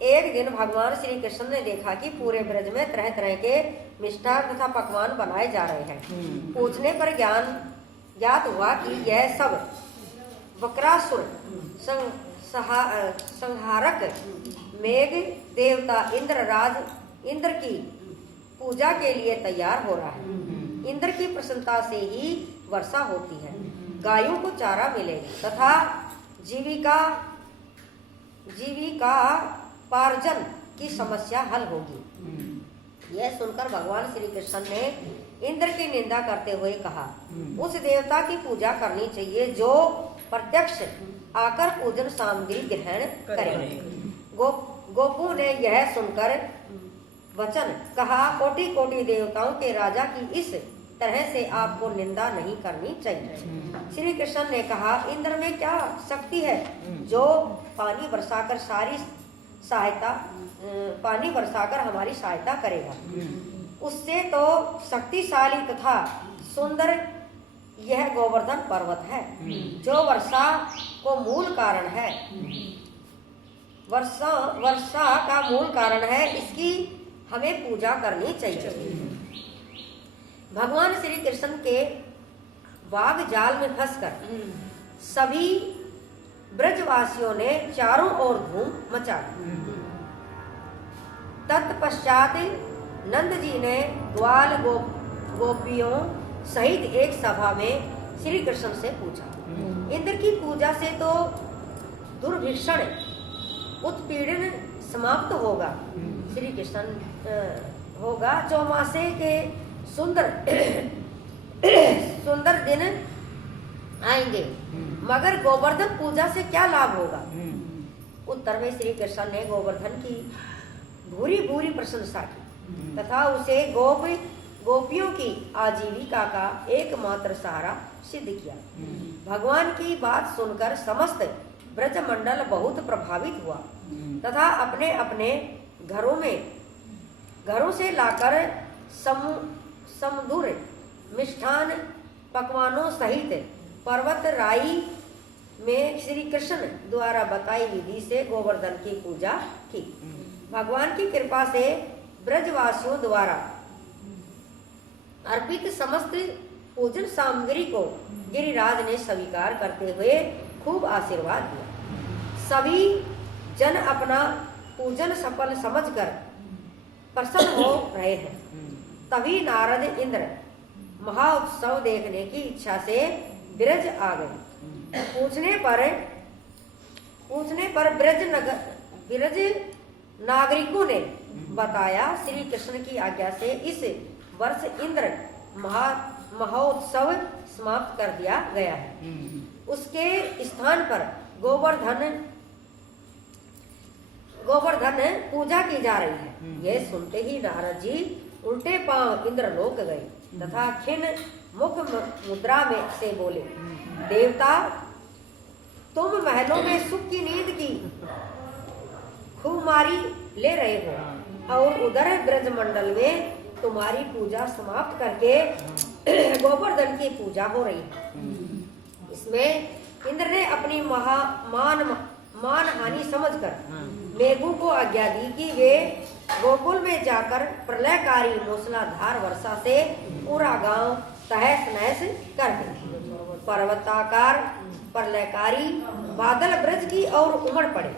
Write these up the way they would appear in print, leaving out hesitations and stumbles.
एक दिन भगवान श्री कृष्ण ने देखा कि पूरे ब्रज में तरह तरह के मिष्ठान तथा पकवान बनाए जा रहे हैं। पूछने पर ज्ञात हुआ कि यह सब वक्रासुर संहारक मेघ देवता इंद्र की पूजा के लिए तैयार हो रहा है। इंद्र की प्रसन्नता से ही वर्षा होती है, गायों को चारा मिलेगा तथा जीविका पार्जन की समस्या हल होगी। यह सुनकर भगवान श्री कृष्ण ने इंद्र की निंदा करते हुए कहा, उस देवता की पूजा करनी चाहिए जो प्रत्यक्ष आकर पूजन सामग्री ग्रहण करे। गोपू ने यह सुनकर वचन कहा, कोटि कोटि देवताओं के राजा की इस तरह से आपको निंदा नहीं करनी चाहिए। श्री कृष्ण ने कहा, इंद्र में क्या शक्ति है जो पानी बरसाकर हमारी सहायता करेगा। उससे तो शक्तिशाली तथा सुंदर यह गोवर्धन पर्वत है जो वर्षा को मूल कारण है। वर्षा का मूल कारण है, इसकी हमें पूजा करनी चाहिए। भगवान श्री कृष्ण के वाग जाल में फंसकर सभी ब्रजवासियों ने चारों ओर धूम मचा दी। तत्पश्चात नंद जी ने ग्वाल गोपियों सहित एक सभा में श्री कृष्ण से पूछा, इंद्र की पूजा से तो दुर्भिक्षण उत्पीड़न समाप्त होगा। श्री कृष्ण होगा चौमासे के सुंदर दिन आएंगे, मगर गोवर्धन पूजा से क्या लाभ होगा। उत्तर में श्री कृष्ण ने गोवर्धन की भूरी भूरी प्रशंसा की तथा उसे गोपियों की आजीविका का एकमात्र सहारा सिद्ध किया। भगवान की बात सुनकर समस्त ब्रजमंडल बहुत प्रभावित हुआ तथा अपने अपने घरों से लाकर समधुर मिष्ठान पकवानों सहित पर्वत राई में श्री कृष्ण द्वारा बताई विधि से गोवर्धन की पूजा की। भगवान की कृपा से ब्रजवासियों द्वारा अर्पित समस्त पूजन सामग्री को गिरिराज ने स्वीकार करते हुए खूब आशीर्वाद दिया। सभी जन अपना पूजन सफल समझकर प्रसन्न हो रहे हैं। तभी नारद इंद्र महाउत्सव देखने की इच्छा से ब्रज आ गए। पूछने पर ब्रज नागरिकों ने बताया, श्री कृष्ण की आज्ञा से इस वर्ष इंद्र महोत्सव समाप्त कर दिया गया है। उसके स्थान पर गोवर्धन पूजा की जा रही है। यह सुनते ही नारद जी उल्टे पांव इंद्रलोक गए तथा खिन्न मुख मुद्रा में से बोले, देवता तुम महलों में सुख की नींद की खुमारी ले रहे हो और उधर ब्रजमंडल में तुम्हारी पूजा समाप्त करके गोवर्धन की पूजा हो रही है। इसमें इंद्र ने अपनी मान हानि समझकर मेघों को आज्ञा दी कि वे गोकुल में जाकर प्रलयकारी मूसलाधार वर्षा से पूरा गांव तहस नहस कर दे। पर्वताकार प्रलयकारी बादल ब्रज की ओर उमड़ पड़े।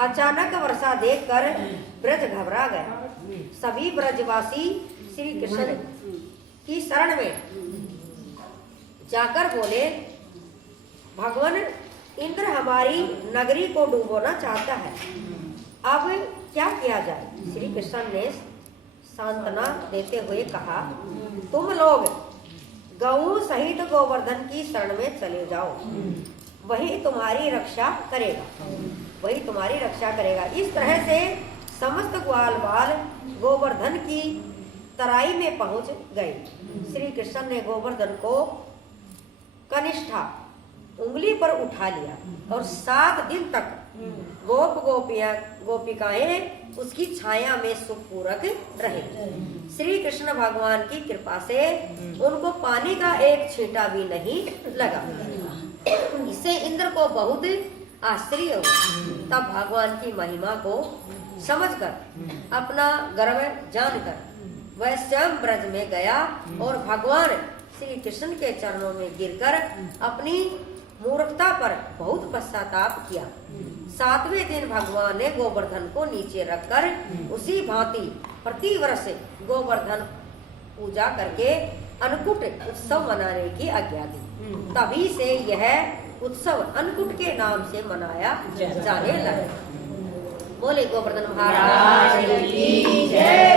अचानक वर्षा देखकर ब्रज घबरा गया। सभी ब्रजवासी श्री कृष्ण की शरण में जाकर बोले, भगवान इंद्र हमारी नगरी को डुबोना चाहता है, अब क्या किया जाए। श्री कृष्ण ने सांत्वना देते हुए कहा, तुम लोग गऊ सहित गोवर्धन की शरण में चले जाओ, वही तुम्हारी रक्षा करेगा। इस तरह से समस्त ग्वाल बाल गोवर्धन की तराई में पहुंच गए। श्री कृष्ण ने गोवर्धन को कनिष्ठा उंगली पर उठा लिया और 7 दिन तक गोपिकाएं उसकी छाया में सुखपूर्वक रहे। श्री कृष्ण भगवान की कृपा से उनको पानी का एक छींटा भी नहीं लगा। इससे इंद्र को बहुत आश्चर्य हुआ तब भगवान की महिमा को समझकर अपना गर्व जानकर वह स्वयं ब्रज में गया और भगवान श्री कृष्ण के चरणों में गिरकर अपनी मूर्खता पर बहुत पश्चाताप किया। 7वें दिन भगवान ने गोवर्धन को नीचे रखकर उसी भांति प्रतिवर्ष गोवर्धन पूजा करके अन्नकूट उत्सव मनाने की आज्ञा दी। तभी से यह उत्सव अन्नकूट के नाम से मनाया जाने लगा। बोले गोवर्धन महाराज की जय।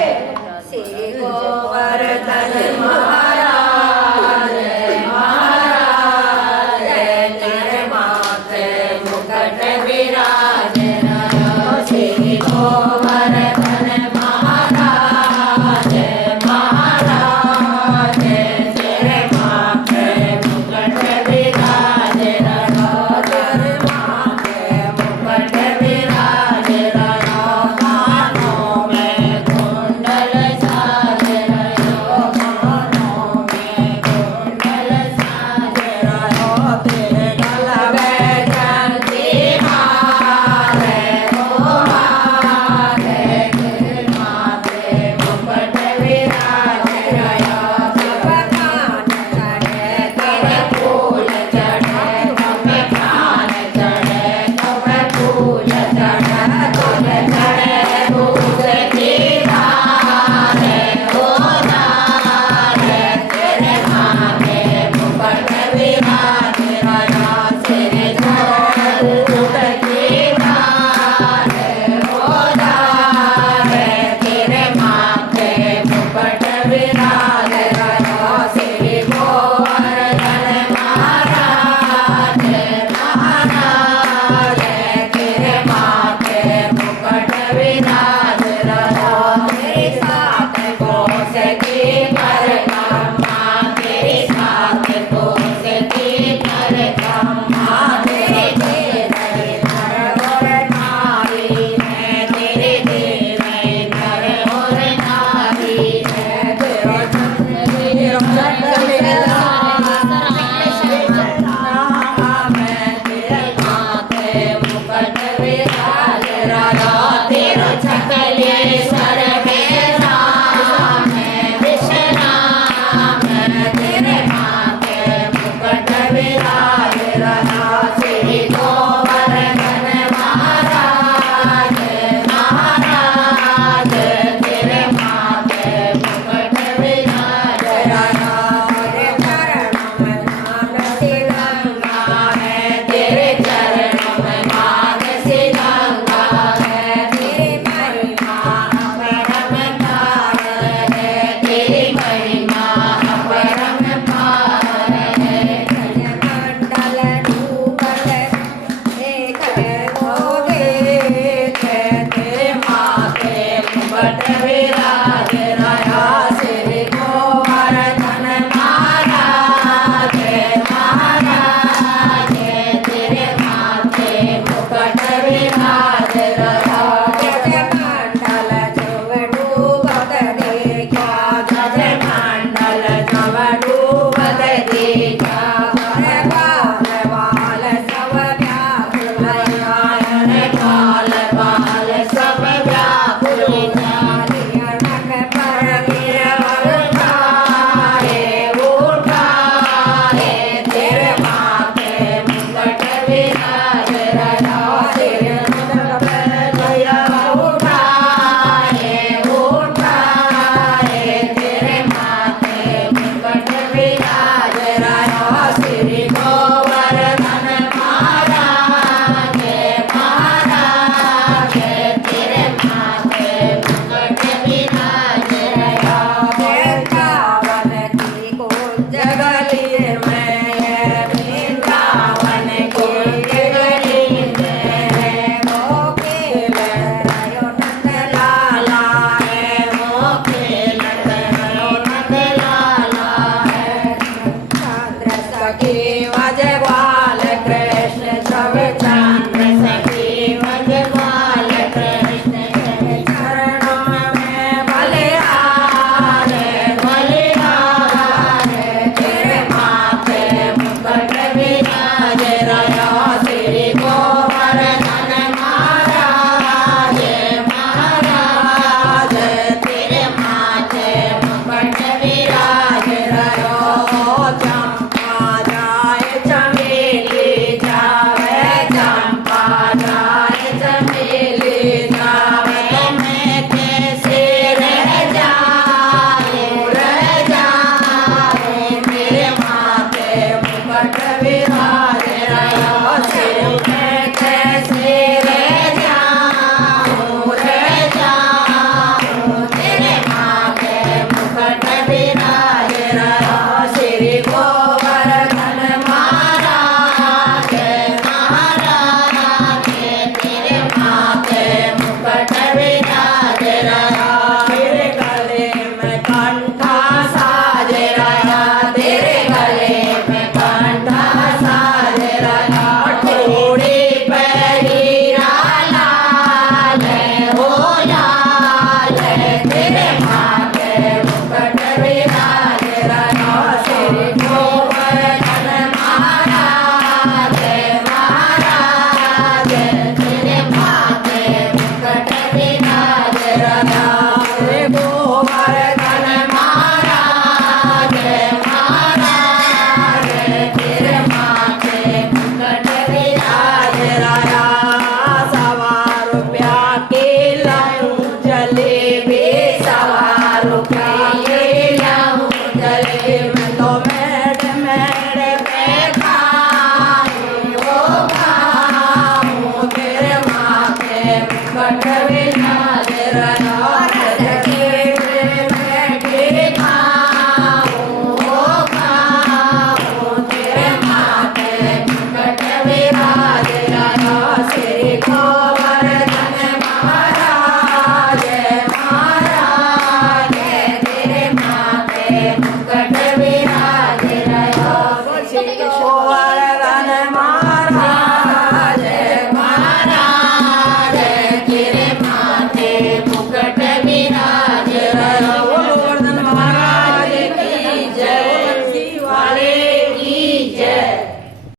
श्री गोवर्धन महाराज महाराज तेरे माथे मुकुट विराज श्री गोवर्धन महाराज महाराज तेरे माथे मुकुट विराज तेरे माथे मुकुट विराज कानों में कुंडल साज कानों राघव नाम